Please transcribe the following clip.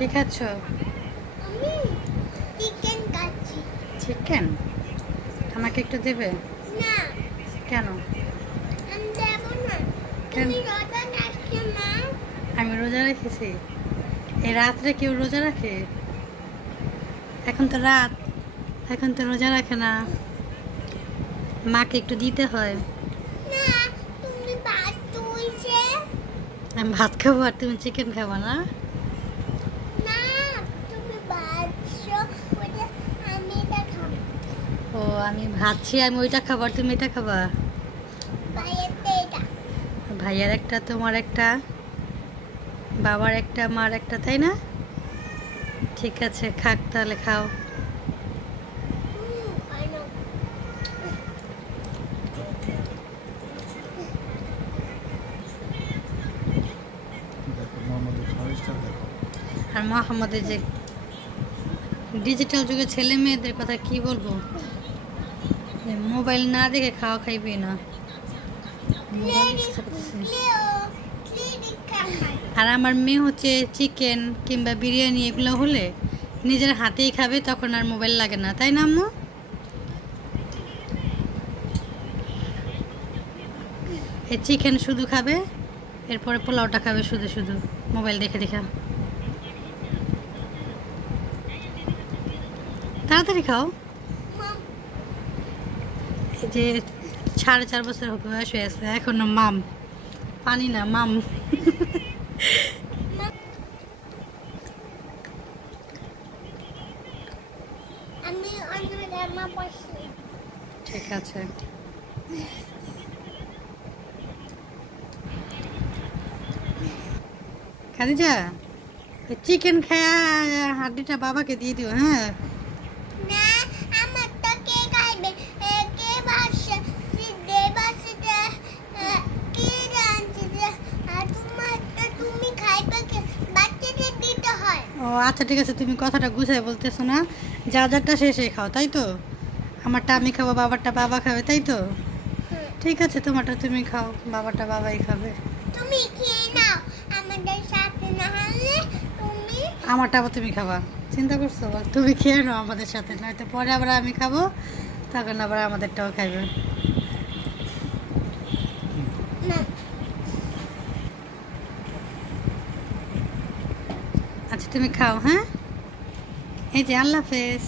কি খাচ্ছ? আমি চিকেন খাচ্ছি। চিকেন? আমাকে একটু দেবে? না, কেন? আমি দেব না। কেন? তুমি রোজা রাখছো না? আমি রোজা রেখেছি। এই রাত্রে কেউ রোজা রাখে? এখন তো রাত, এখন তো রোজা রাখে না। মাকে একটু দিতে হয়। না, তুমি ভাত তুলছে। আমি ভাত খাবো আর তুমি চিকেন খাবো না? না, তুমি ভাতছো, ওটা আমি এটা খাবো। ও, আমি ভাবছি আমি ওইটা খাবো আর তুমি এটা খাবা? বাইরেতে এটা। ভাইয়ার একটা, তোমার একটা, বাবার একটা, মার একটা, তাই না? ঠিক আছে, খাক তাহলে, খাও। I know. আর মোহাম্মদের যে ডিজিটাল যুগের ছেলে মেয়েদের কথা কি বলবো, মোবাইল না দেখে খাওয়া খাইবে না। মোবাইল ইচ্ছা করতেছে। আর আমার মেয়ে হচ্ছে চিকেন কিংবা বিরিয়ানি এগুলো হলে নিজের হাতেই খাবে, তখন আর মোবাইল লাগে না, তাই না আম্মু? এই চিকেন শুধু খাবে, এরপরে পোলাওটা খাবে শুধু শুধু মোবাইল দেখে দেখে। তাড়াতাড়ি খাও। এই যে 4.5 বছর বয়স হয়েছে এখনো মাম, পানি না মাম। আমি অন্য জামা পরছি। ঠিক আছে। খাদিজা, চিকেন খায়া হাড্ডিটা বাবাকে দিয়ে দিও, হ্যাঁ? না, আমার তো কে খাইবে? কে বাসে? দে বাসে দে। কে জানছে যে তোমার তো তুমি খাইবে কে? বাচ্চাদের দিতে হয়। ও আচ্ছা, ঠিক আছে, তুমি কথাটা গুছাই বলতেছো না। যা যারটা শেষে খাও, তাই তো? আমারটা আমি খাবো, বাবারটা বাবা খাবে, তাই তো? ঠিক আছে, তোমারটা তুমি খাও, বাবারটা বাবাই খাবে। তুমি খেয়ে নাও আমাদের সাথে, না হলে তুমি আমারটা আবার তুমি খাবা? চিন্তা করছো? তুমি খেয়ে নাও আমাদের সাথে, নয়তো পরে আবার আমি খাবো, তখন আবার আমাদেরটাও খাইবে। না। আচ্ছা, তুমি খাও, হ্যাঁ? এই যে, আল্লাহ হাফেজ।